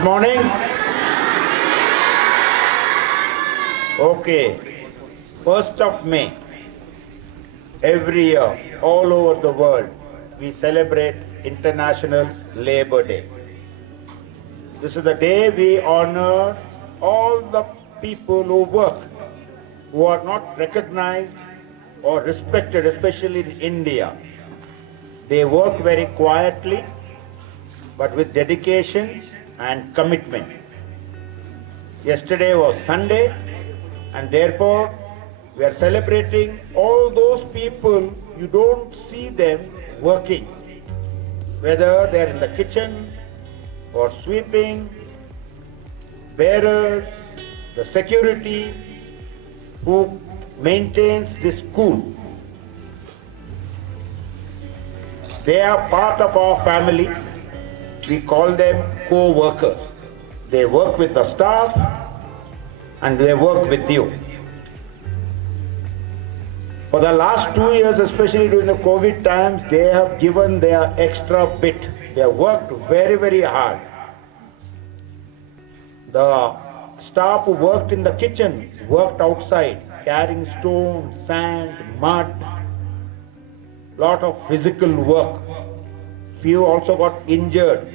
Good morning. Okay. 1st of May, every year, all over the world, we celebrate International Labour Day. This is the day we honor all the people who work, who are not recognized or respected, especially in India. They work very quietly, but with dedication and commitment. Yesterday was Sunday, and therefore we are celebrating all those people you don't see them working, whether they are in the kitchen or sweeping, bearers, the security who maintains this school. They are part of our family. We call them co-workers. They work with the staff and they work with you. For the last 2 years, especially during the COVID times, they have given their extra bit. They have worked very, very hard. The staff who worked in the kitchen worked outside, carrying stones, sand, mud, lot of physical work. Few also got injured.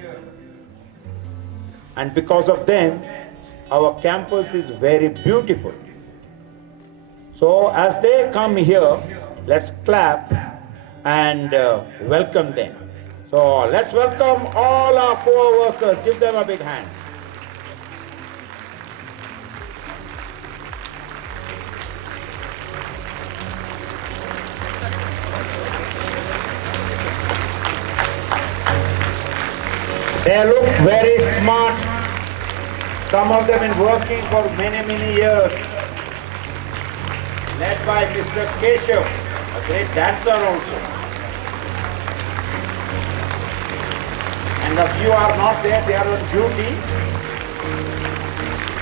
And because of them, our campus is very beautiful. So as they come here, let's clap and welcome them. So let's welcome all our co-workers. Give them a big hand. They look very smart. Some of them have been working for many, many years. Led by Mr. Keshav, a great dancer also. And a few are not there, they are on duty.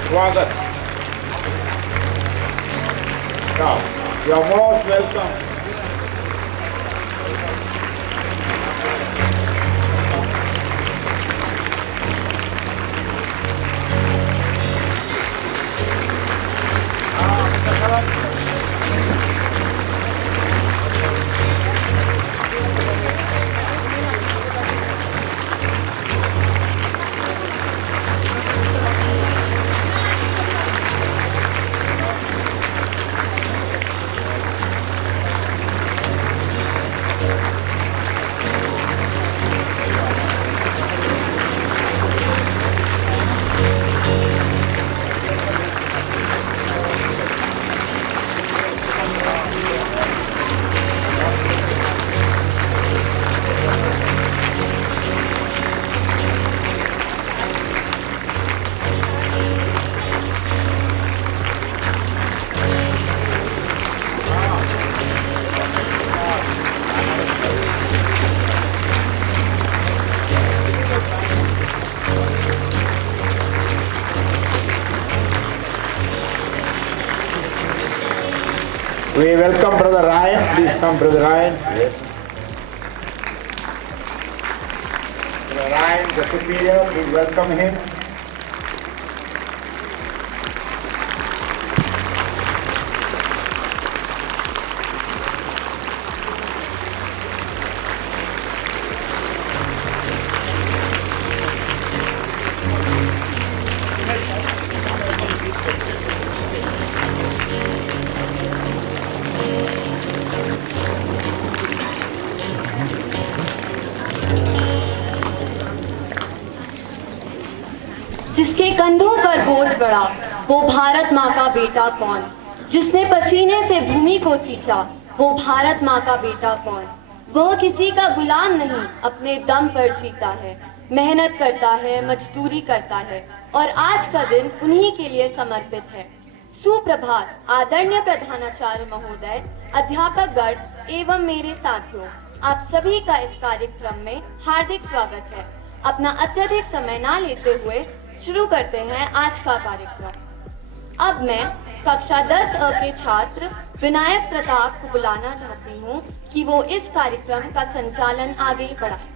Swagat. Now, you are most welcome. We welcome Brother Ryan. Please come, Brother Ryan. Yes. Brother Ryan, the superior, please welcome him. जिसके कंधों पर बोझ बढ़ा वो भारत माँ का बेटा कौन, जिसने पसीने से भूमि को सींचा वो भारत माँ का बेटा कौन। वह किसी का गुलाम नहीं, अपने दम पर जीता है, मेहनत करता है, मजदूरी करता है और आज का दिन उन्हीं के लिए समर्पित है। सुप्रभात आदरणीय प्रधानाचार्य महोदय, अध्यापकगण एवं मेरे साथियों, आप सभी का इस कार्यक्रम में हार्दिक स्वागत है। अपना अत्यधिक समय ना लेते हुए शुरू करते हैं आज का कार्यक्रम। अब मैं कक्षा 10 अ के छात्र विनायक प्रताप को बुलाना चाहती हूँ कि वो इस कार्यक्रम का संचालन आगे बढ़ाए।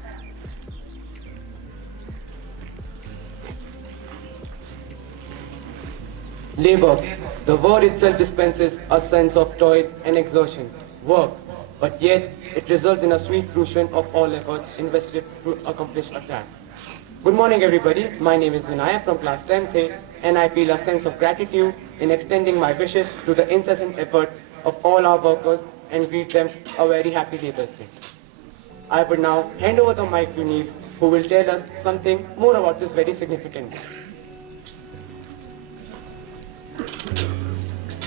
Labor. The word itself dispenses a sense of toil and exhaustion. Work. But yet, it results in a sweet fruition of all efforts invested to accomplish a task. Good morning, everybody. My name is Vinaya from class 10th A, and I feel a sense of gratitude in extending my wishes to the incessant effort of all our workers and greet them a very happy Labour's Day. I would now hand over the mic to Neil, who will tell us something more about this very significant day.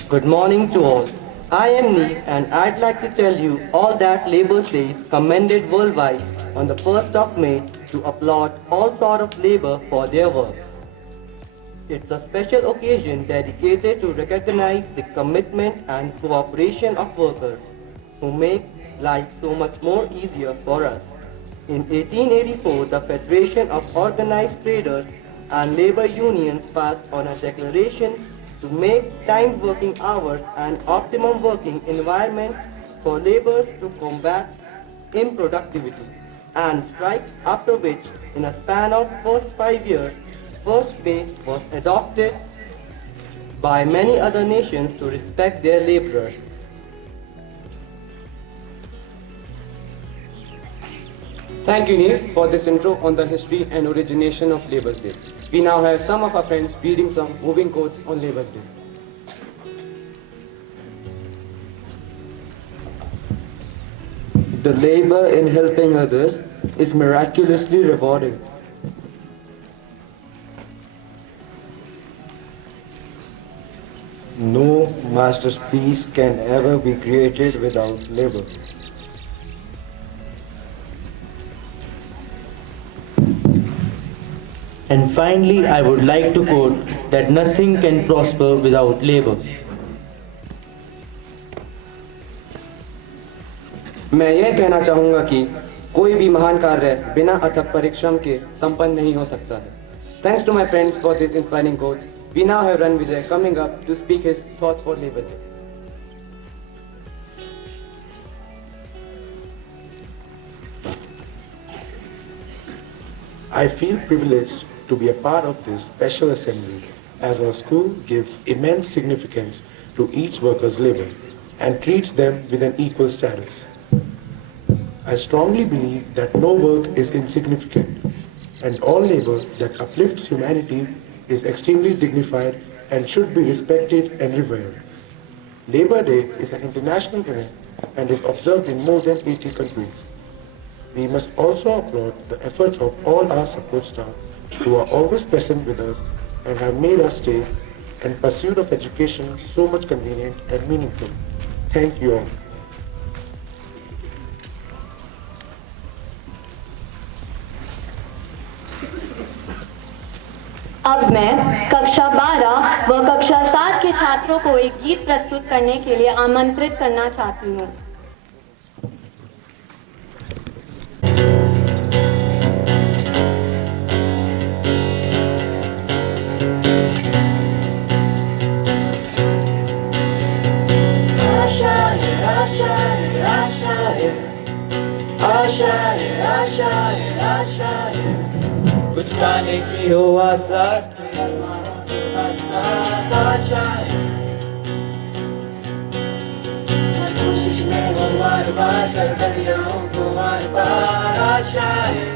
Good morning to all. I am Neil and I'd like to tell you all that Labour Day is commended worldwide on the 1st of May to applaud all sort of labour for their work. It's a special occasion dedicated to recognize the commitment and cooperation of workers who make life so much more easier for us. In 1884, the Federation of Organized Traders and Labour Unions passed on a declaration to make timed working hours an optimum working environment for laborers to combat improductivity and strikes, after which, in a span of first 5 years, first pay was adopted by many other nations to respect their laborers. Thank you, Neil, for this intro on the history and origination of Labour's Day. We now have some of our friends reading some moving quotes on Labour's Day. The labor in helping others is miraculously rewarding. No masterpiece can ever be created without labor. And finally, I would like to quote that nothing can prosper without labor. मैं यह कहना चाहूँगा कि कोई भी महान कार्य बिना अथक परिश्रम के संपन्न नहीं हो सकता है. Thanks to my friends for these inspiring quotes. We now have Ran Vijay coming up to speak his thoughts for Labour Day. I feel privileged to be a part of this special assembly as our school gives immense significance to each worker's labor and treats them with an equal status. I strongly believe that no work is insignificant and all labor that uplifts humanity is extremely dignified and should be respected and revered. Labor Day is an international event and is observed in more than 80 countries. We must also applaud the efforts of all our support staff who are always present with us and have made our stay and pursuit of education so much convenient and meaningful. Thank you all. अब मैं कक्षा 12 व कक्षा 7 के छात्रों को एक गीत प्रस्तुत करने के लिए आमंत्रित करना चाहती हूँ. कुछ पाने की हो आशा कोशिश में हो बार बार कर दरियाओं को बार बार आशाएं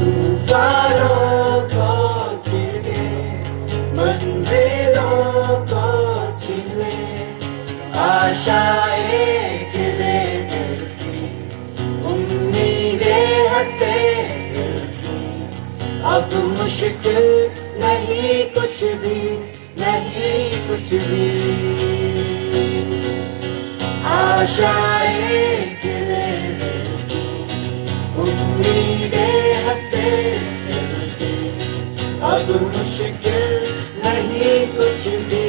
तूफानों को चीर के मंजिलों को छीन ले आशाएं खिले दिल की उम्मीदें हंसे अब मुश्किल नहीं कुछ भी नहीं कुछ भी आशाएं खिले दिल की उम्मीदें हंसे दिल की अब मुश्किल नहीं कुछ भी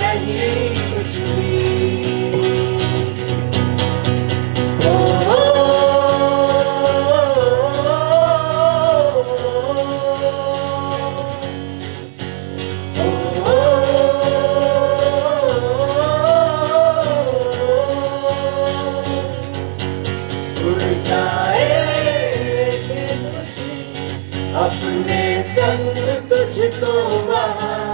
नहीं कुछ भी अपने संग तुझको वहाँ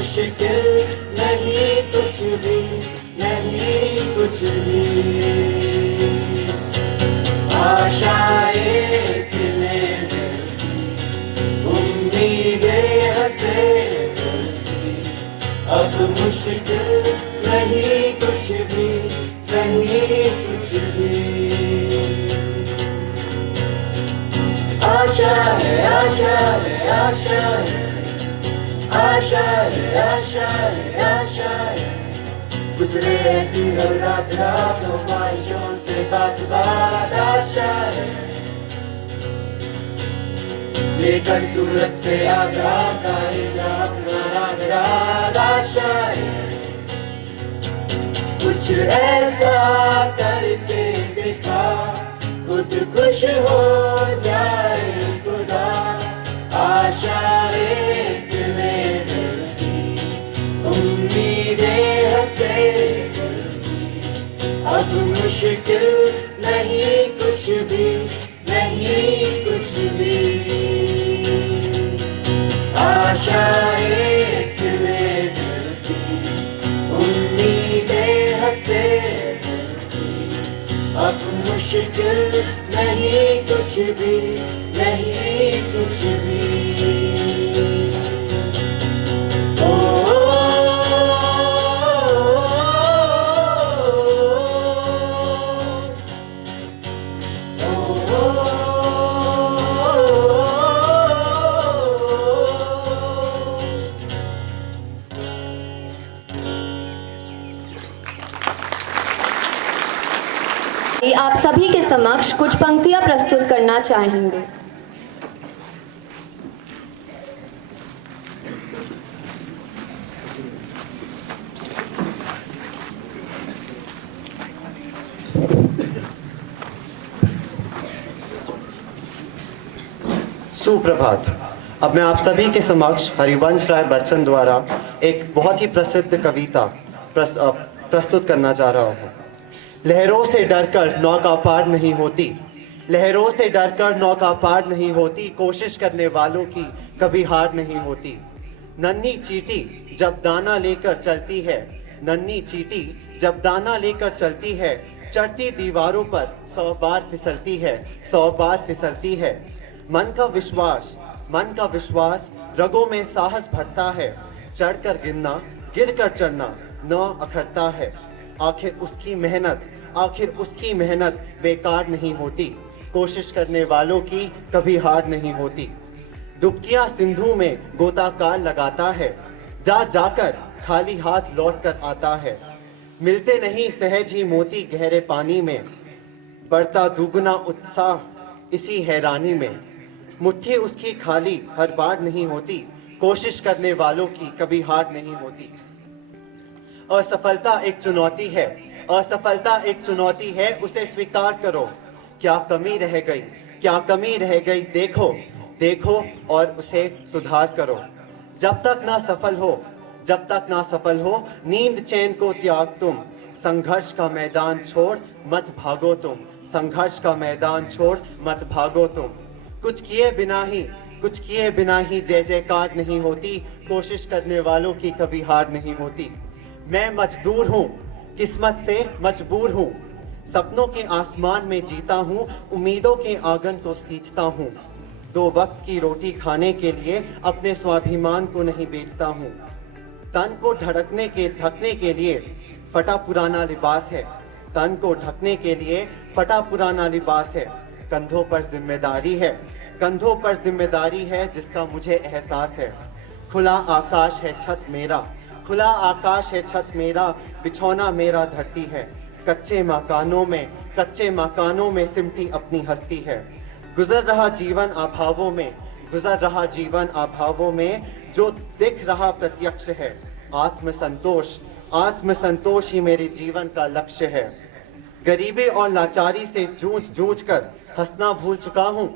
मुश्किल नहीं कुछ भी, नहीं कुछ भी। आशाएं खिले उम्मीदें हंसे, अब मुश्किल नहीं कुछ भी, नहीं कुछ भी। आशा है, आशा है, आशा है, आशा है, आशा है, आशा है। गुजरे ऐसी रात रातों ख्वाहिशों से बात बात आशा है। लेकर सूरत से आगा का हिजाब नाराज रात आशा है। कुछ ऐसा करके दिखा खुद खुश हो जाए खुदा। आशा एक मेरे की उम्मीदें हंसे, अब मुश्किल नहीं कुछ भी, नहीं कुछ भी। आशा एक मेरे की उम्मीदें हंसे, अब मुश्किल नहीं कुछ भी, नहीं कुछ भी। ओ, आप सभी के समक्ष कुछ पंक्तियां प्रस्तुत करना चाहेंगे। सुप्रभात। अब मैं आप सभी के समक्ष हरिवंश राय बच्चन द्वारा एक बहुत ही प्रसिद्ध कविता प्रस्तुत करना चाह रहा हूँ। लहरों से डरकर नौका पार नहीं होती, लहरों से डरकर नौका पार नहीं होती, कोशिश करने वालों की कभी हार नहीं होती। नन्ही चींटी जब दाना लेकर चलती है, नन्ही चींटी जब दाना लेकर चलती है, चढ़ती दीवारों पर 100 बार फिसलती है, 100 बार फिसलती है। मन का विश्वास रगों में साहस भरता है, चढ़कर गिरना गिरकर चढ़ना न अखरता है। आखिर उसकी मेहनत बेकार नहीं होती, कोशिश करने वालों की कभी हार नहीं होती। डुबकियां सिंधु में गोताकार लगाता है, जाकर खाली हाथ लौट कर आता है। मिलते नहीं सहज ही मोती गहरे पानी में, बढ़ता दुगना उत्साह इसी हैरानी में। मुट्ठी उसकी खाली हर बार नहीं होती, कोशिश करने वालों की कभी हार नहीं होती। असफलता एक चुनौती है, असफलता एक चुनौती है, उसे स्वीकार करो। क्या कमी रह गई, क्या कमी रह गई, देखो और उसे सुधार करो। जब तक ना सफल हो नींद चैन को त्याग तुम, संघर्ष का मैदान छोड़ मत भागो तुम, संघर्ष का मैदान छोड़ मत भागो तुम। कुछ किए बिना ही जय जयकार नहीं होती, कोशिश करने वालों की कभी हार नहीं होती। मैं मजदूर हूँ, किस्मत से मजबूर हूँ, सपनों के आसमान में जीता हूँ, उम्मीदों के आंगन को सींचता हूँ। 2 वक्त की रोटी खाने के लिए अपने स्वाभिमान को नहीं बेचता हूँ। तन को ढकने के लिए फटा पुराना लिबास है, तन को ढकने के लिए फटा पुराना लिबास है। कंधों पर जिम्मेदारी है जिसका मुझे एहसास है। खुला आकाश है छत मेरा, बिछौना मेरा धरती है। कच्चे मकानों में सिमटी अपनी हस्ती है। गुजर रहा जीवन अभावों में जो दिख रहा प्रत्यक्ष है। आत्मसंतोष ही मेरे जीवन का लक्ष्य है। गरीबी और लाचारी से जूझ कर हंसना भूल चुका हूँ,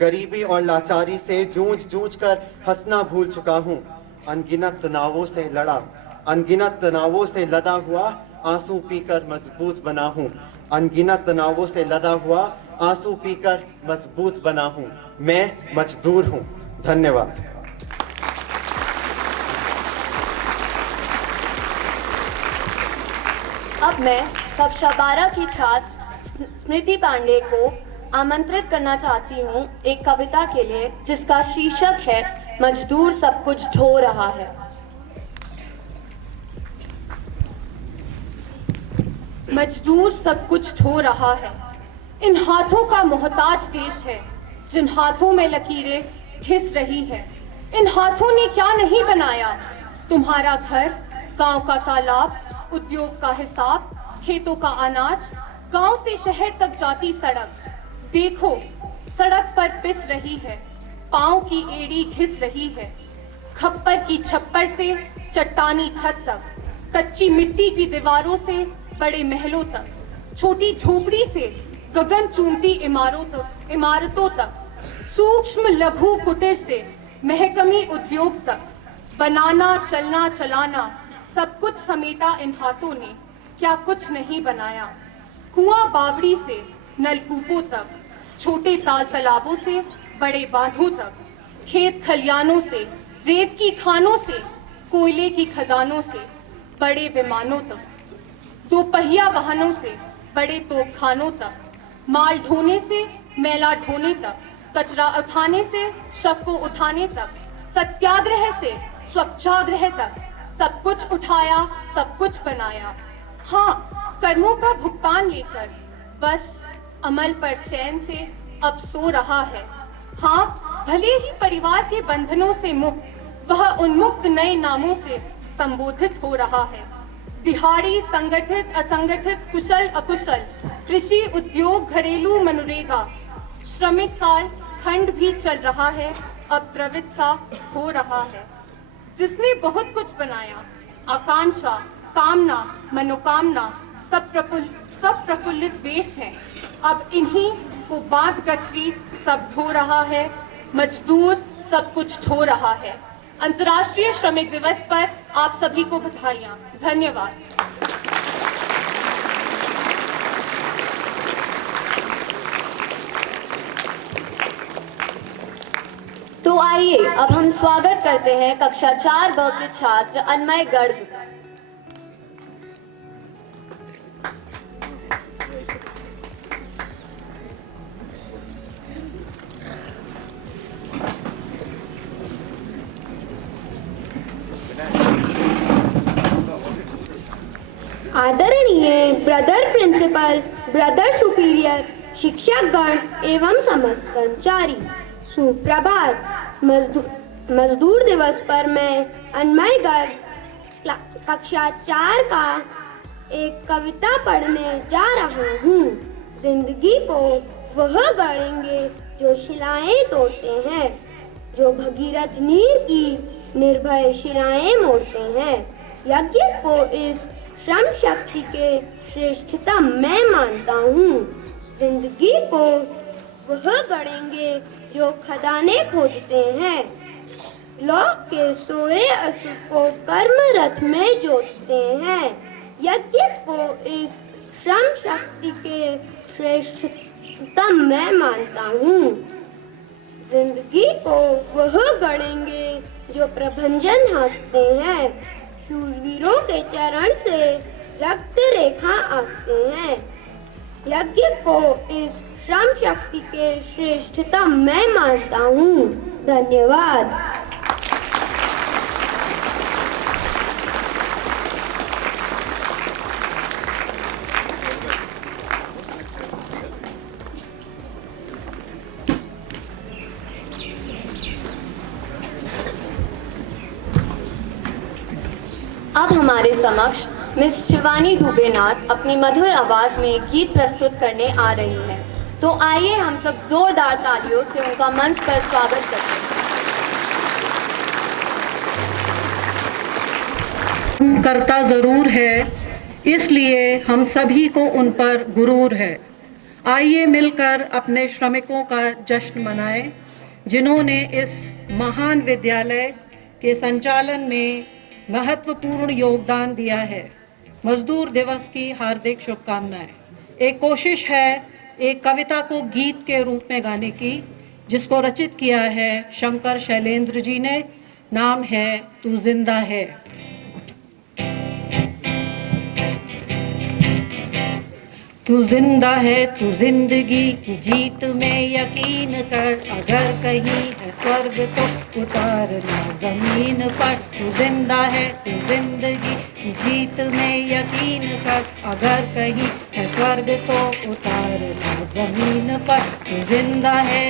गरीबी और लाचारी से जूझ कर हंसना भूल चुका हूँ। अनगिनत तनावों से लदा हुआ आंसू पीकर मजबूत बना हूँ, अनगिनत तनावों से लदा हुआ आंसू पीकर मजबूत बना हूँ। मैं मजदूर हूँ। धन्यवाद। अब मैं कक्षा 12 की छात्र स्मृति पांडे को आमंत्रित करना चाहती हूँ एक कविता के लिए, जिसका शीर्षक है मजदूर सब कुछ ढो रहा है। मजदूर सब कुछ ढो रहा है, इन हाथों का मोहताज देश है, जिन हाथों में लकीरें घिस रही है। इन हाथों ने क्या नहीं बनाया, तुम्हारा घर, गांव का तालाब, उद्योग का हिसाब, खेतों का अनाज, गांव से शहर तक जाती सड़क। देखो सड़क पर पिस रही है, पांव की एड़ी घिस रही है। खप्पर की छप्पर से चट्टानी छत तक, कच्ची मिट्टी की दीवारों से बड़े महलों तक, छोटी झोपड़ी से गगन चूमती इमारतों तक, सूक्ष्म लघु कुटीर से महकमी उद्योग तक, बनाना चलना चलाना सब कुछ समेटा इन हाथों ने, क्या कुछ नहीं बनाया। कुआं बावड़ी से नलकूपों तक, छोटे ताल तालाबों से बड़े बांधों तक, खेत खलियानों से रेत की खानों से, कोयले की खदानों से बड़े विमानों तक, दो पहिया वाहनों से बड़े तोपखानों तक, माल ढोने से मैला ढोने तक, कचरा उठाने से शव को उठाने तक, सत्याग्रह से स्वच्छाग्रह तक, सब कुछ उठाया, सब कुछ बनाया। हाँ, कर्मों का भुगतान लेकर बस अमल पर चैन से अब सो रहा है। हाँ, भले ही परिवार के बंधनों से मुक्त, वह उन्मुक्त नए नामों से संबोधित हो रहा है। दिहाड़ी, संगठित असंगठित, कुशल अकुशल, कृषि उद्योग, घरेलू मनरेगा, श्रमिक काल खंड भी चल रहा है, अब द्रवित सा हो रहा है। जिसने बहुत कुछ बनाया, आकांक्षा, कामना, मनोकामना सब प्रफुल्लित वेश है, अब इन्हीं को बात गठरी सब ढो रहा है। मजदूर सब कुछ ढो रहा है। अंतर्राष्ट्रीय श्रमिक दिवस पर आप सभी को बधाइयाँ। धन्यवाद। तो आइए अब हम स्वागत करते हैं कक्षा 4 ब के छात्र अन्मय गर्ग का। आदरणीय ब्रदर प्रिंसिपल, ब्रदर सुपीरियर, शिक्षकगण एवं समस्त कर्मचारी, सुप्रभात। मजदूर दिवस पर मैं अन्मय गर्ग कक्षा 4 का एक कविता पढ़ने जा रहा हूँ। जिंदगी को वह गढ़ेंगे जो शिलाएं तोड़ते हैं, जो भगीरथ नीर की निर्भय शिराएं मोड़ते हैं। यज्ञ को इस श्रम शक्ति के श्रेष्ठतम मैं मानता हूँ। जिंदगी को वह गढ़ेंगे जो खदाने खोदते हैं, लोक के सोए असुर को कर्म रथ में जोतते हैं। यज्ञ को इस श्रम शक्ति के श्रेष्ठतम मैं मानता हूँ। जिंदगी को वह गढ़ेंगे जो प्रभंजन हाँकते हैं, शूरवीरों के चरण से रक्त रेखा आंकते हैं। यज्ञ को इस श्रम शक्ति के श्रेष्ठतम मैं मानता हूँ। धन्यवाद। अब हमारे समक्ष मिस शिवानी दुबेनाथ अपनी मधुर आवाज में एक गीत प्रस्तुत करने आ रही हैं। तो आइए हम सब जोरदार तालियों से उनका मंच पर स्वागत करते हैं। करता जरूर है, इसलिए हम सभी को उन पर गुरूर है। आइए मिलकर अपने श्रमिकों का जश्न मनाएं, जिन्होंने इस महान विद्यालय के संचालन में महत्वपूर्ण योगदान दिया है। मजदूर दिवस की हार्दिक शुभकामनाएं। एक कोशिश है एक कविता को गीत के रूप में गाने की, जिसको रचित किया है शंकर शैलेंद्र जी ने। नाम है तू जिंदा है। तू जिंदा है तू जिंदगी की जीत में यकीन कर, अगर कहीं है स्वर्ग तो उतारना जमीन पर। तू जिंदा है तू जिंदगी की जीत में यकीन कर, अगर कहीं है स्वर्ग तो उतारना जमीन पर। तू जिंदा है।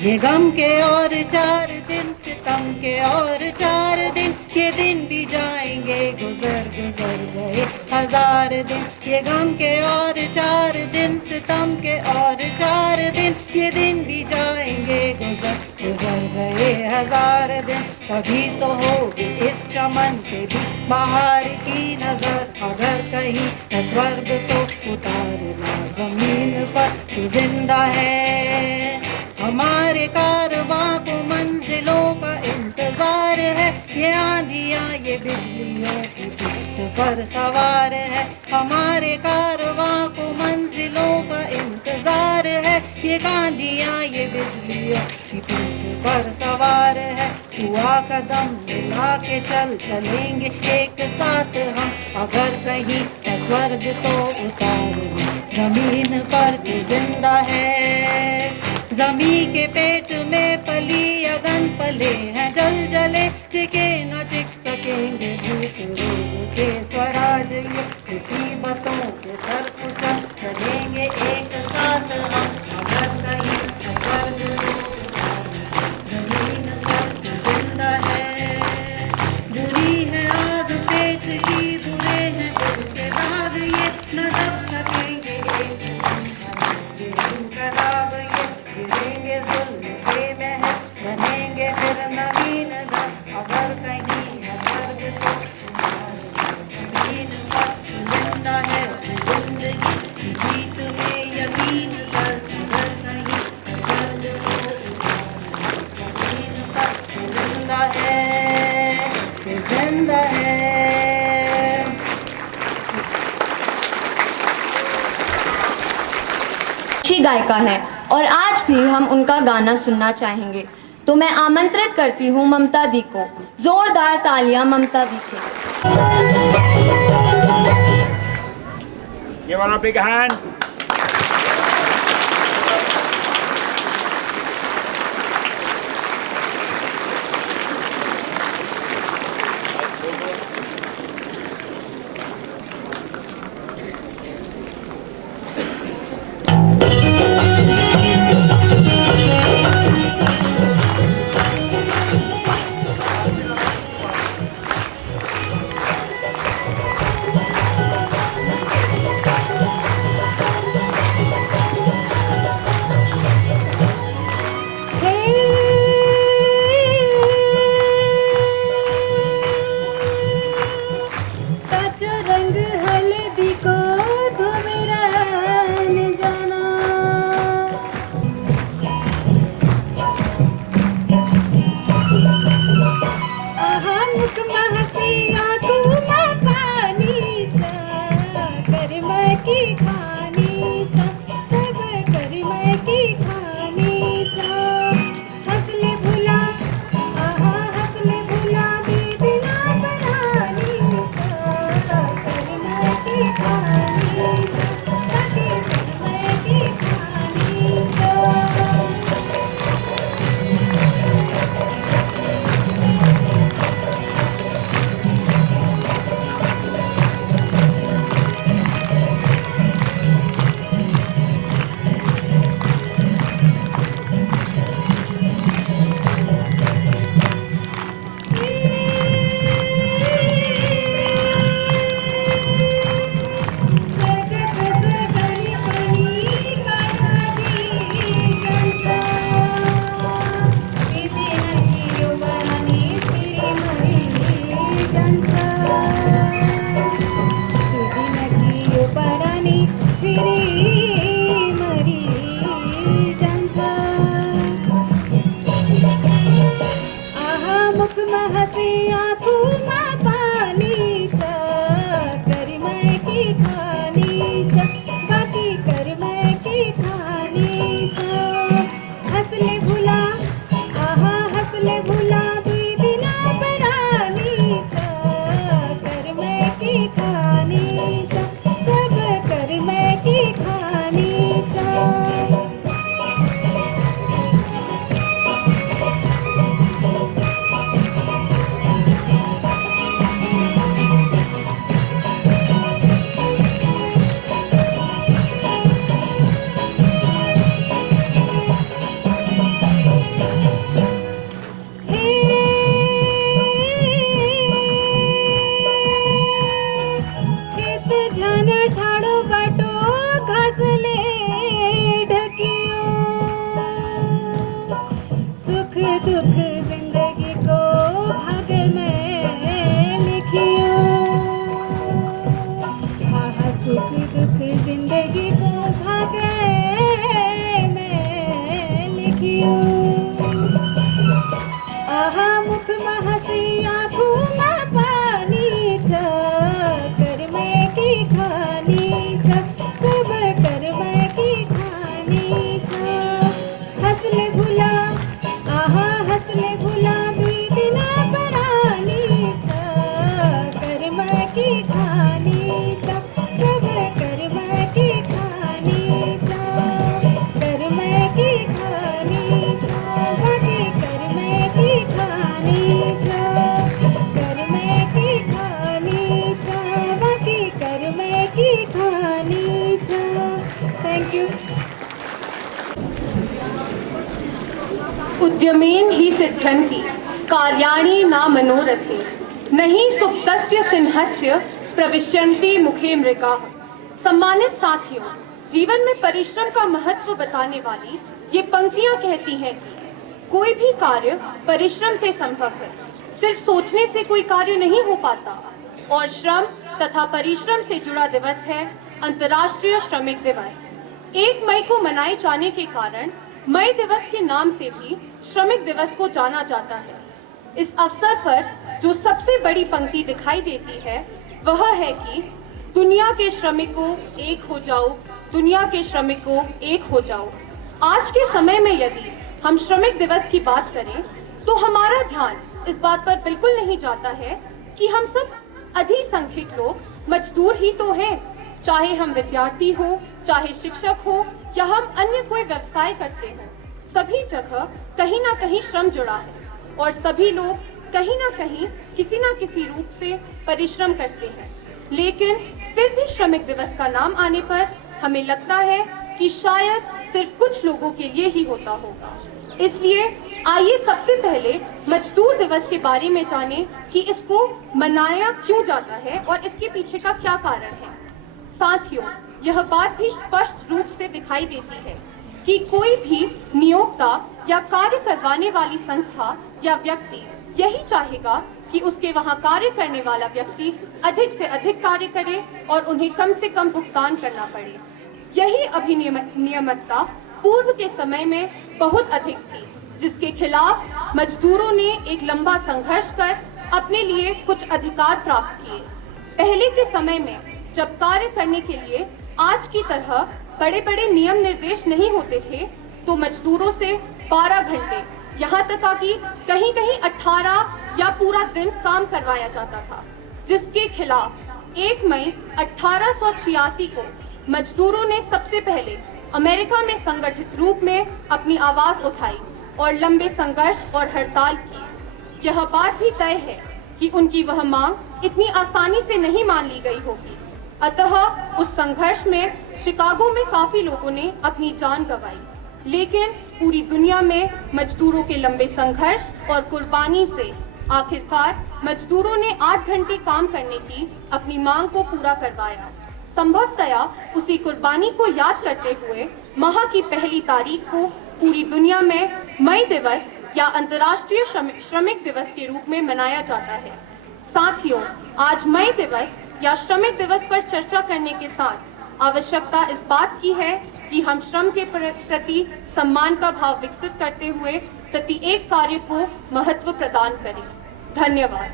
ये गम के और 4 दिन, सितम के और 4 दिन, ये दिन भी जाएंगे गुजर गुजर गए 1000 दिन। ये गम के और 4 दिन, सितम के और 4 दिन, ये दिन भी जाएंगे गुजर गुजर गए 1000 दिन। कभी तो होगी इस चमन पे भी बाहर की नजर, अगर कहीं है स्वर्ग तो उतारना जमीन पर। तू जिंदा है। हमारे कारवां को मंजिलों का इंतजार है, ये आंधियां ये बिजलियों की पीठ पर सवार है। हमारे कारवां को मंजिलों का इंतजार है, ये आंधियां ये बिजलियों की पीठ पर सवार है। हुआ कदम मिला के चलेंगे एक साथ हम, अगर कहीं है स्वर्ग तो उतारें जमीन पर। तू जिंदा है। जमी के पेट में पली अगन पले हैं जल जले, टिके न टिक सकेंगे भूख रोग के स्वराज। ये मुसीबतों के सर कुचल चलेंगे एक साथ हम, अगर कहीं है स्वर्ग जमीन पर। तू जिंदा है। बुरी है आग पेट की, बुरे हैं उनके दाग, ये न दब सकेंगे एक इनकलाब। ये गिरेंगे जुल्म पे महल, बनेंगे फिर नवीन दम, अगर कहीं है स्वर्ग तो जमीन पर। तू जिंदा है तू जिंदगी की जीत में यकीन कर, अगर कहीं है स्वर्ग तो जमीन पर। तू जिंदा है तू जिंदा है। अच्छी गायिका है और आज भी हम उनका गाना सुनना चाहेंगे, तो मैं आमंत्रित करती हूँ ममता दी को। जोरदार तालियां ममता दी से। Give her a big hand. उद्यमेन हि सिद्ध्यन्ति कार्याणि न मनोरथे नहीं सुप्तस्य सिंहस्य प्रविश्यन्ति मुखे मृगाः। सम्मानित साथियों, जीवन में परिश्रम का महत्व बताने वाली ये पंक्तियां कहती हैं कि कोई भी कार्य परिश्रम से संभव है। सिर्फ सोचने से कोई कार्य नहीं हो पाता। और श्रम तथा परिश्रम से जुड़ा दिवस है अंतर्राष्ट्रीय श्रमिक दिवस। 1 मई को मनाए जाने के कारण मई दिवस के नाम से भी श्रमिक दिवस को जाना जाता है। इस अवसर पर जो सबसे बड़ी पंक्ति दिखाई देती है वह है कि दुनिया के श्रमिकों एक हो जाओ, दुनिया के श्रमिकों एक हो जाओ। आज के समय में यदि हम श्रमिक दिवस की बात करें तो हमारा ध्यान इस बात पर बिल्कुल नहीं जाता है कि हम सब अधिसंख्यक लोग मजदूर ही तो हैं। चाहे हम विद्यार्थी हो, चाहे शिक्षक हो या हम अन्य कोई व्यवसाय करते हो, सभी जगह कहीं ना कहीं श्रम जुड़ा है और सभी लोग कहीं ना कहीं किसी ना किसी रूप से परिश्रम करते हैं। लेकिन फिर भी श्रमिक दिवस का नाम आने पर हमें लगता है कि शायद सिर्फ कुछ लोगों के लिए ही होता होगा। इसलिए आइए सबसे पहले मजदूर दिवस के बारे में जानें कि इसको मनाया क्यों जाता है और इसके पीछे का क्या कारण है। साथियों, यह बात भी स्पष्ट रूप से दिखाई देती है कि कोई भी नियोक्ता या कार्य करवाने वाली संस्था या व्यक्ति यही चाहेगा कि उसके वहां कार्य करने वाला व्यक्ति अधिक से अधिक कार्य करे और उन्हें कम से कम भुगतान करना पड़े। यही अभिनियमितता पूर्व के समय में बहुत अधिक थी, जिसके खिलाफ मजदूरों ने एक लंबा संघर्ष कर अपने लिए कुछ अधिकार प्राप्त किए। पहले के समय में जब कार्य करने के लिए आज की तरह बड़े बड़े नियम निर्देश नहीं होते थे तो मजदूरों से 12 घंटे, यहाँ तक कि कहीं कहीं 18 या पूरा दिन काम करवाया जाता था, जिसके खिलाफ 1 मई 1886 को मजदूरों ने सबसे पहले अमेरिका में संगठित रूप में अपनी आवाज उठाई और लंबे संघर्ष और हड़ताल की। यह बात भी तय है कि उनकी वह मांग इतनी आसानी से नहीं मान ली गई होगी। अतः उस संघर्ष में शिकागो में काफी लोगों ने अपनी जान गंवाई। लेकिन पूरी दुनिया में मजदूरों के लंबे संघर्ष और कुर्बानी से आखिरकार मजदूरों ने 8 घंटे काम करने की अपनी मांग को पूरा करवाया। संभवतया उसी कुर्बानी को याद करते हुए माह की पहली तारीख को पूरी दुनिया में मई दिवस या अंतर्राष्ट्रीय श्रमिक दिवस के रूप में मनाया जाता है। साथियों, आज मई दिवस या श्रमिक दिवस पर चर्चा करने के साथ आवश्यकता इस बात की है कि हम श्रम के प्रति सम्मान का भाव विकसित करते हुए प्रत्येक कार्य को महत्व प्रदान करें। धन्यवाद।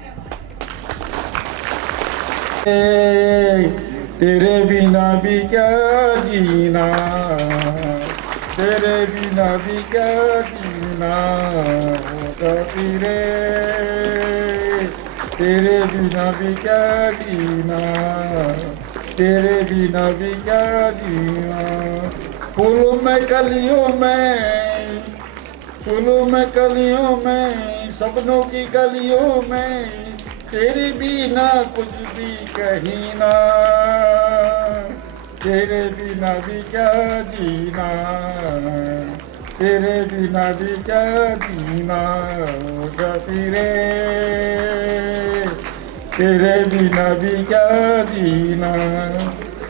तेरे बिना भी क्या जीना, तेरे बिना भी क्या जीना होगा तेरे बिना भी क्या जीना, तेरे बिना भी क्या जीना। फूलों में कलियों में, फूलों में कलियों में, सपनों की गलियों में, तेरे बिना कुछ भी कहीं ना, तेरे बिना भी क्या जीना, तेरे बिना भी क्या जीना होगा तेरे बिना भी क्या जीना।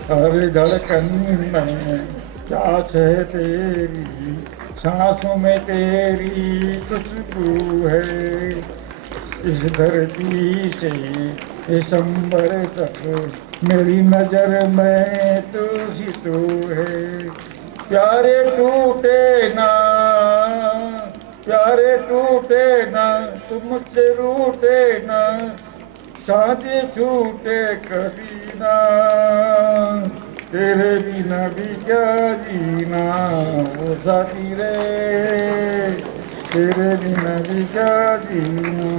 हर धड़कन में प्यास है तेरी, सांसों में तेरी खुशबू है। इस धरती से इस अंबर तक मेरी नजर में तू ही तू है। प्यारे टूटे ना, प्यारे टूटे ना, तुम मुझसे रूठे ना, साथी छूटे कभी ना। तेरे बिना भी क्या जीना वो साथी रे, तेरे बिना भी क्या जीना।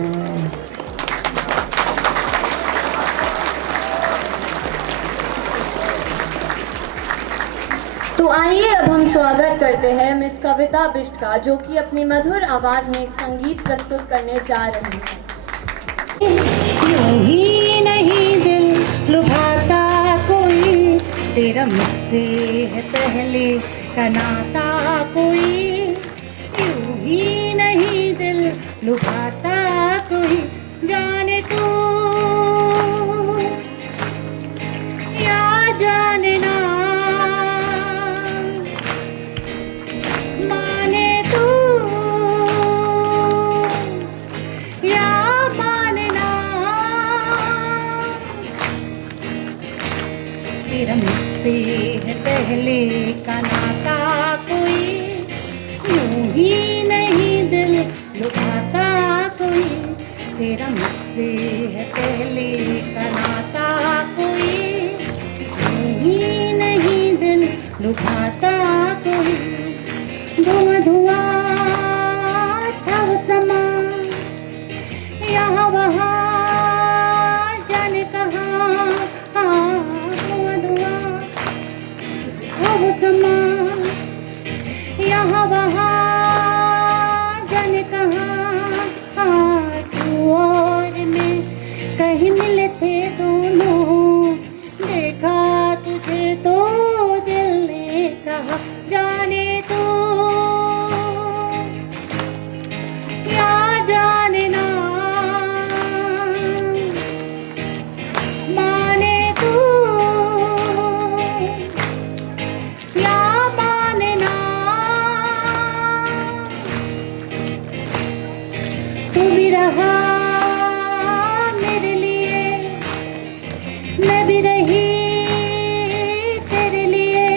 तो आइए अब हम स्वागत करते हैं मिस कविता बिष्ट का, जो कि अपनी मधुर आवाज में संगीत प्रस्तुत करने जा रही हैं। यूं ही नहीं दिल लुभाता कोई, तेरा मुझसे है पहले का नाता कोई। यूं ही नहीं तेरा मुझसे है पहले का नाता कोई, यूं ही नहीं दिल लुभाता कोई, तेरा मुझसे है पहले का नाता कोई, यूं ही नहीं दिल लुभाता कोई। धुआं धुआं था वो समा, यहाँ वहाँ जाने कहाँ, धुआं धुआं था वो समा, यहाँ वहाँ जाने कहाँ, तू और मैं कहीं मिले थे दोनों, देखा तुझे तो दिल ने कहा जाने तू या जाने ना, माने तू या माने ना, तू भी रहा मेरे लिए, मैं भी रही तेरे लिए,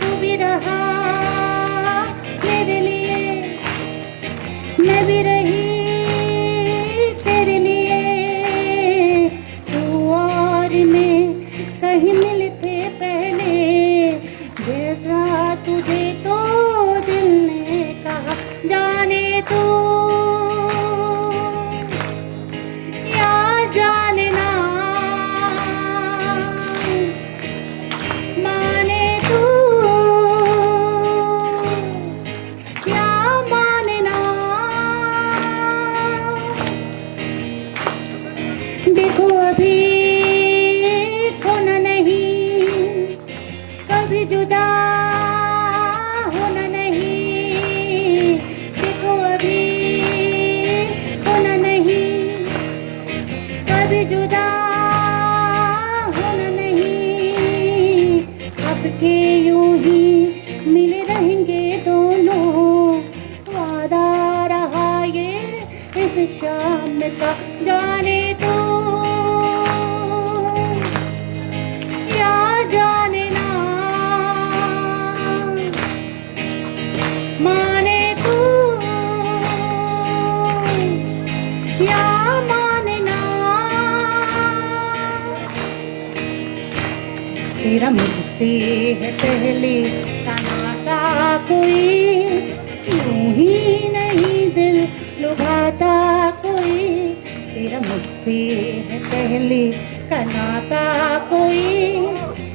तू भी रहा मेरे लिए, मैं भी रही तेरे लिए, तू और मैं कहीं मिले थे पहले, देखा तुझे तो दिल ने कहा जाने तू या जाने ना, माने तू या माने ना। देखो अभी खोना नहीं, कभी जुदा होना नहीं, देखो अभी खोना नहीं, कभी जुदा होना नहीं, अब के यूं ही मिले रहेंगे दोनों, वादा रहा ये इस शाम का जाने तू या जाने ना, माने तू या माने ना, तेरा मुझसे है पहले का नाता कोई, यूं ही नहीं दिल लुभाता कोई, तेरा मुझसे है पहले का नाता कोई,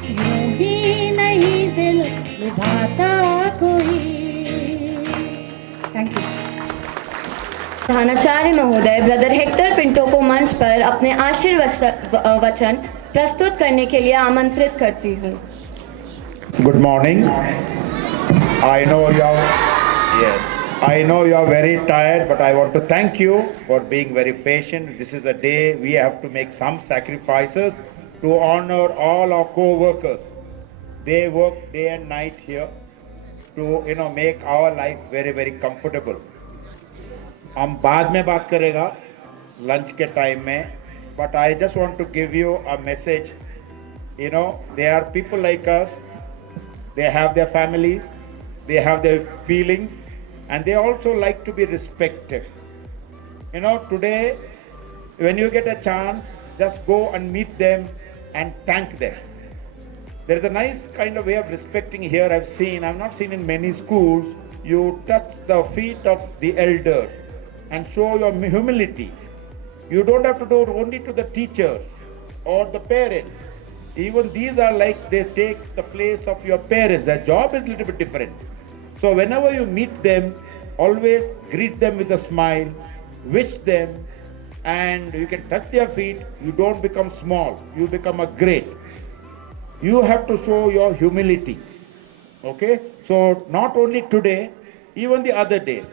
यूं ही नहीं दिल लुभाता कोई। Thank you. प्रधानाचार्य महोदय ब्रदर हेक्टर पिंटो को मंच पर अपने आशीर्वचन प्रस्तुत करने के लिए आमंत्रित करती हूँ। Good morning. I know you are very tired, but I want to thank you for being very patient. This is a day we have to make some sacrifices to honor all our co-workers. They work day and night here to make our life very very comfortable. हम बाद में बात करेगा lunch के time में, but I just want to give you a message. They are people like us. They have their families, they have their feelings, and they also like to be respected. Today, when you get a chance, just go and meet them and thank them. There is a nice kind of way of respecting here I've not seen in many schools. You touch the feet of the elders and show your humility. You don't have to do it only to the teachers or the parents. Even these are like they take the place of your parents. Their job is a little bit different. So whenever you meet them, always greet them with a smile, wish them, and you can touch their feet. You don't become small, you become a great. You have to show your humility. Okay? So not only today, even the other days.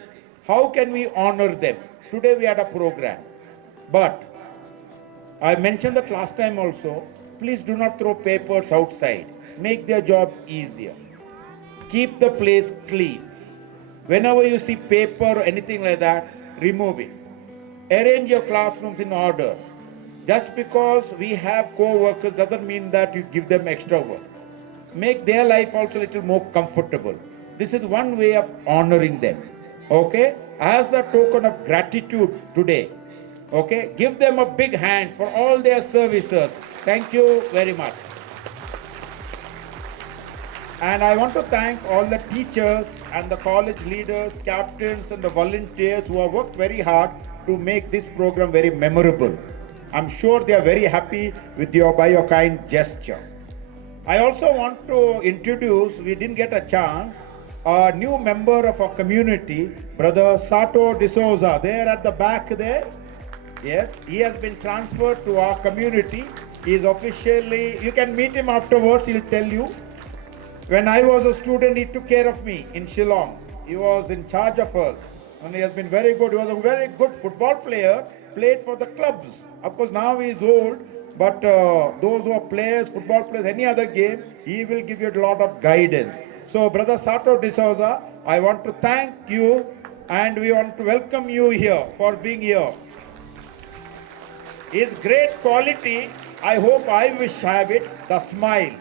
How can we honor them? Today we had a program. But I mentioned that last time also, please do not throw papers outside. Make their job easier. Keep the place clean. Whenever you see paper or anything like that, remove it. Arrange your classrooms in order. Just because we have co-workers doesn't mean that you give them extra work. Make their life also a little more comfortable. This is one way of honoring them. Okay? As a token of gratitude today, okay, give them a big hand for all their services. Thank you very much. And I want to thank all the teachers and the college leaders, captains and the volunteers who have worked very hard to make this program very memorable. I'm sure they are very happy with your by your kind gesture. I also want to introduce, we didn't get a chance, a new member of our community, Brother Sato D'Souza, there at the back there. Yes, he has been transferred to our community. He is officially, you can meet him afterwards, he'll tell you. When I was a student, he took care of me in Shillong. He was in charge of us. And he has been very good. He was a very good football player, played for the clubs. Of course, now he is old, but those who are players, football players, any other game, he will give you a lot of guidance. So, Brother Sato D'Souza, I want to thank you and we want to welcome you here for being here. His great quality, I hope I wish have it, the smile.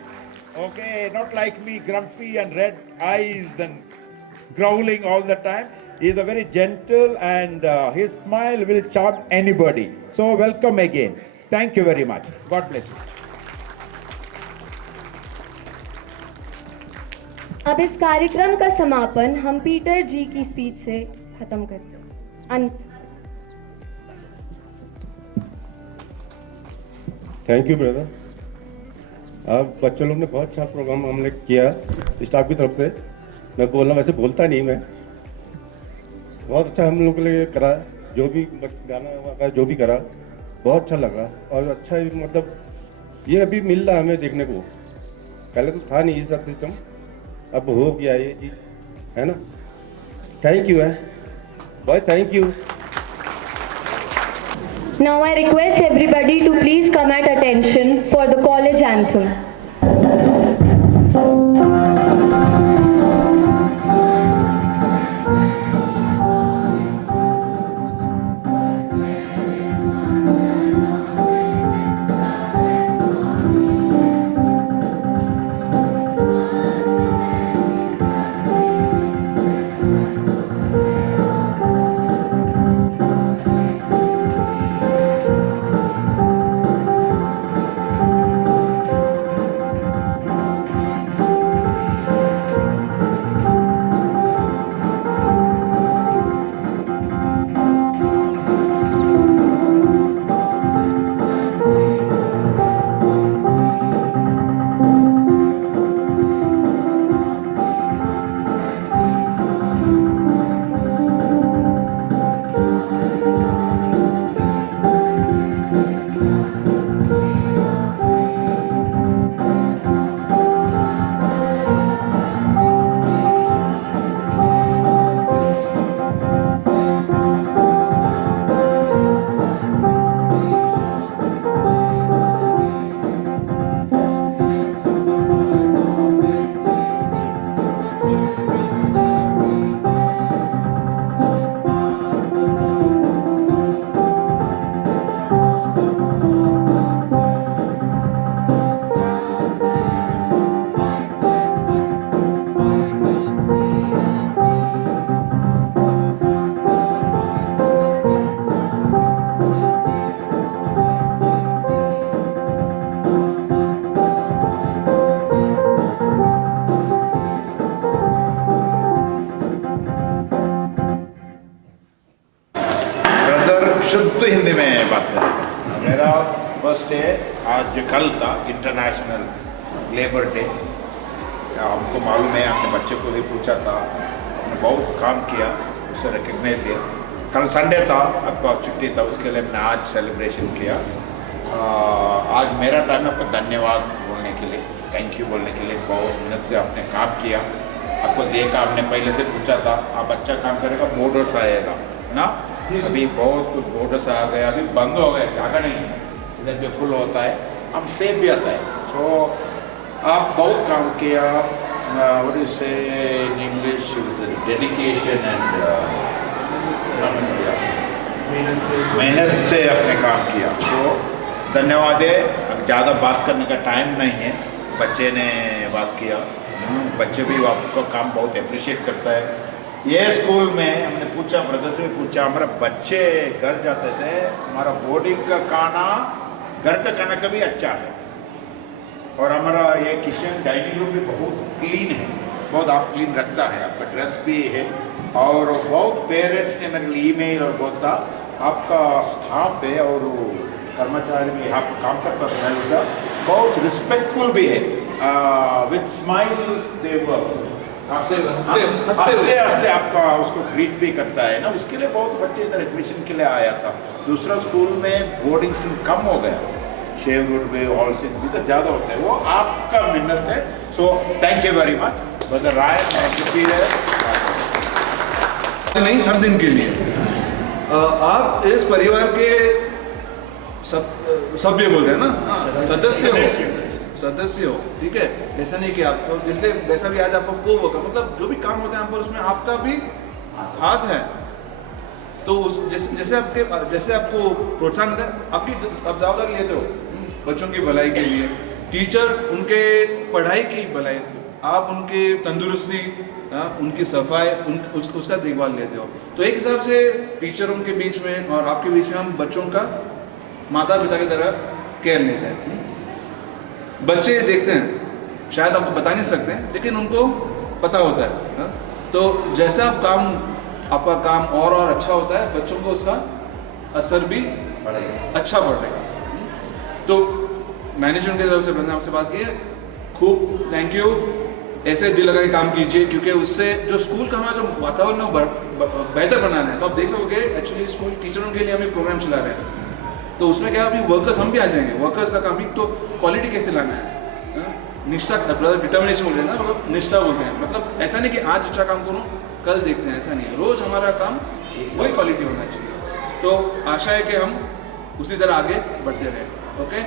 Okay, not like me, grumpy and red eyes and growling all the time. He is a very gentle and his smile will charm anybody. So welcome again. Thank you very much. God bless you. अब इस कार्यक्रम का समापन हम Peter जी की speech से खत्म करते हैं। Thank you brother. अब बच्चों लोग ने बहुत अच्छा प्रोग्राम हमने किया स्टाफ की तरफ से। मैं बोलना वैसे बोलता नहीं मैं, बहुत अच्छा हम लोग के लिए करा, जो भी गाना वागा जो भी करा बहुत अच्छा लगा। और अच्छा मतलब ये अभी मिल रहा है हमें देखने को, पहले तो था नहीं ये सब सिस्टम, अब हो गया ये चीज़, है ना। थैंक यू है भाई, thank you. Now I request everybody to please come at attention for the college anthem. शुद्ध हिंदी में बात करें। मेरा फर्स्ट डे आज कल था इंटरनेशनल लेबर डे। हमको मालूम है, हमने बच्चे को भी पूछा था, हमने बहुत काम किया, उसे रिकग्नाइज किया। कल संडे था, आपको छुट्टी था, उसके लिए मैंने आज सेलिब्रेशन किया। आज मेरा टाइम है आपको धन्यवाद बोलने के लिए, थैंक यू बोलने के लिए। बहुत मेहनत से आपने काम किया, आपको देखा, हमने पहले से पूछा था आप अच्छा काम करेगा, बोर्डर्स आएगा ना। अभी बहुत बोर्डर्स आ गए, अभी बंद हो गए, जगह नहीं है, इधर भी फुल होता है, हम सेफ भी आता है। सो आप बहुत काम किया, व्हाट यू से in English, with dedication and मेहनत से आपने काम किया। तो धन्यवाद है। अब ज़्यादा बात करने का टाइम नहीं है, बच्चे ने बात किया। बच्चे भी आपका काम बहुत अप्रिशिएट करता है। ये स्कूल में हमने पूछा, ब्रदर से भी पूछा, हमारे बच्चे घर जाते थे, हमारा बोर्डिंग का खाना घर का खाना का भी अच्छा है, और हमारा ये किचन डाइनिंग रूम भी बहुत क्लीन है, बहुत आप क्लीन रखता है, आपका ड्रेस भी है। और बहुत पेरेंट्स ने मेरे लिए ईमेल और बहुत सा आपका स्टाफ है और कर्मचारी भी यहाँ पर काम करता है, उसका बहुत रिस्पेक्टफुल भी है, विथ स्माइल दे वर्क, हंसते हंसते आपका उसको ग्रीट भी करता है ना। उसके लिए बहुत बच्चे इधर एडमिशन के लिए आया था। दूसरा स्कूल में बोर्डिंग स्टूडेंट कम हो गया, शेव रोड में हॉल से भी तो ज़्यादा होता है, वो आपका मेहनत है। So thank you very much brother Rai, नहीं हर दिन के लिए आप इस परिवार के सभ्य बोल रहे हैं ना, सदस्य हो, ठीक है। ऐसा नहीं कि आपको, इसलिए जैसा भी आज आपको को होगा, मतलब जो भी काम होता है यहाँ पर उसमें आपका भी हाथ है। तो उस जैसे आपको प्रोत्साहन होता है, आपकी आप जवाबदारी लेते हो बच्चों की भलाई के लिए, टीचर उनके पढ़ाई की भलाई, आप उनकी तंदुरुस्ती, उनकी सफाई, उसका देखभाल लेते हो। तो एक हिसाब से टीचरों के बीच में और आपके बीच में हम बच्चों का माता पिता की तरह केयर लेते हैं। बच्चे देखते हैं, शायद आपको बता नहीं सकते हैं, लेकिन उनको पता होता है। तो जैसा आपका काम और अच्छा होता है, बच्चों को उसका असर भी अच्छा पड़ेगा। तो मैनेजमेंट की तरफ से मैंने आपसे बात की है, खूब थैंक यू। ऐसे दिल लगा के काम कीजिए, क्योंकि उससे जो स्कूल का हमारा जो वातावरण है बेहतर बनाना है। तो आप देख सकोगे एक्चुअली स्कूल टीचरों के लिए हम एक प्रोग्राम चला रहे हैं, तो उसमें क्या अभी वर्कर्स हम भी आ जाएंगे, वर्कर्स का काम भी, तो क्वालिटी कैसे लाना है, निष्ठा, डिटर्मिनेशन बोलते हैं ना, मतलब निष्ठा बोलते हैं, मतलब ऐसा नहीं कि आज अच्छा काम करूँ कल देखते हैं, ऐसा नहीं है, रोज हमारा काम वही क्वालिटी होना चाहिए। तो आशा है कि हम उसी तरह आगे बढ़ते रहें। ओके,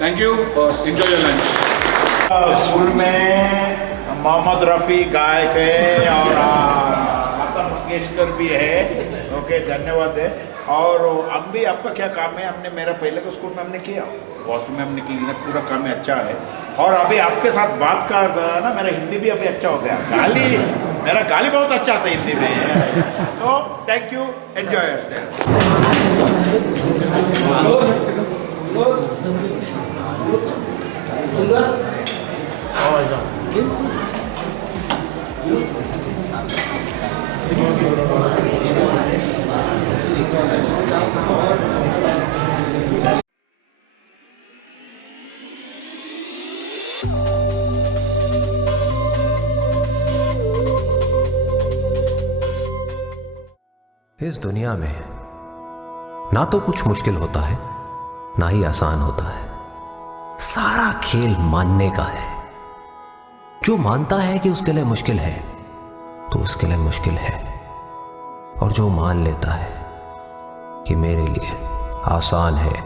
थैंक यू और एंजॉय योर लंच। स्कूल में मोहम्मद रफ़ी गायक है और लता मंगेशकर भी है। ओके, धन्यवाद है। और हम भी, आपका क्या काम है, हमने मेरा पहले के स्कूल में हमने किया, वॉशरूम में हमने क्लीन, पूरा काम है, अच्छा है। और अभी आपके साथ बात कर रहा ना, मेरा हिंदी भी अभी अच्छा हो गया, मेरा गाली बहुत अच्छा था हिंदी में। सो थैंक यू, एंजॉय योरसेल्फ। इस दुनिया में ना तो कुछ मुश्किल होता है, ना ही आसान होता है। सारा खेल मानने का है। जो मानता है कि उसके लिए मुश्किल है, तो उसके लिए मुश्किल है, और जो मान लेता है कि मेरे लिए आसान है,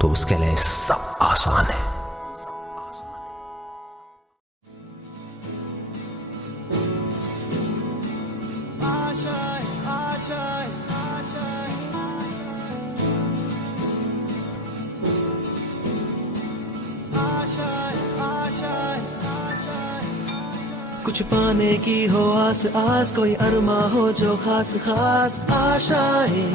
तो उसके लिए सब आसान है। कुछ पाने की हो आस आस, कोई अरमा हो जो खास खास आशाएं,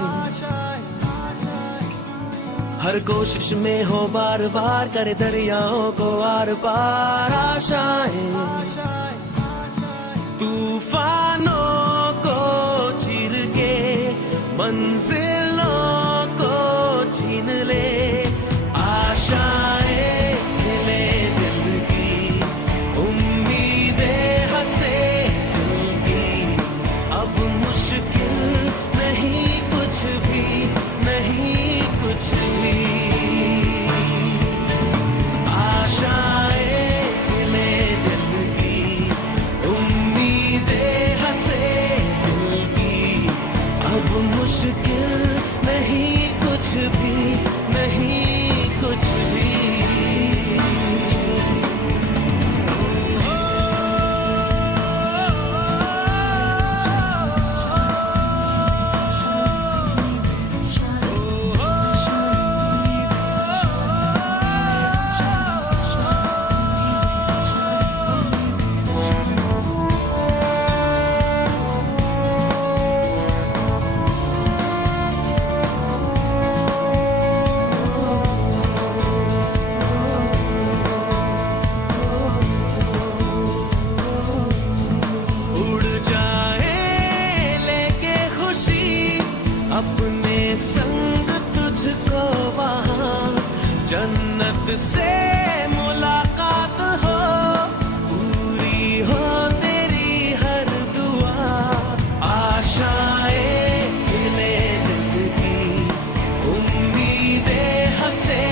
हर कोशिश में हो बार बार, करे दरियाओं को आर पार आशाएं, तूफानों को चीर के मंजिलों को छीन ले, आशाएं खिले दिल की, उम्मीदें हंसे दिल की, अब मुश्किल नहीं कुछ भी, नहीं कुछ भी, आशाएं खिले दिल की, उम्मीदें हंसे दिल की, अब मुश्किल किस्मत से मुलाकात हो, पूरी हो तेरी हर दुआ, आशाएं खिले दिल की, उम्मीदें हंसे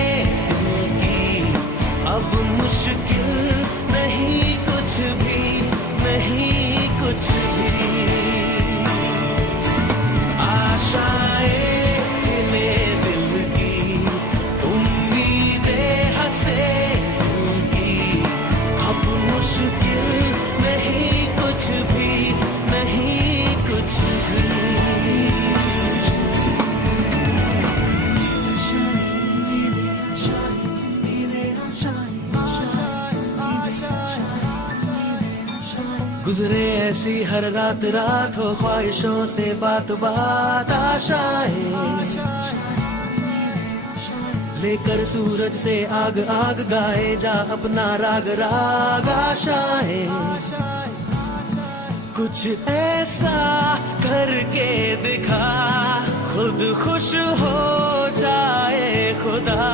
दिल की, अब मुश्किल नहीं कुछ भी, नहीं कुछ भी, आशाएं खिले दिल की, उम्मीदें हंसे दिल की, अब मुश्किल नहीं कुछ भी, नहीं कुछ भी। गुजरे ऐसी हर रात रात हो, ख्वाहिशों से बात बात आशाएं, लेकर सूरज से आग आग गाए जा अपना राग राग आशाएं, कुछ ऐसा करके दिखा खुद खुश हो जाए खुदा।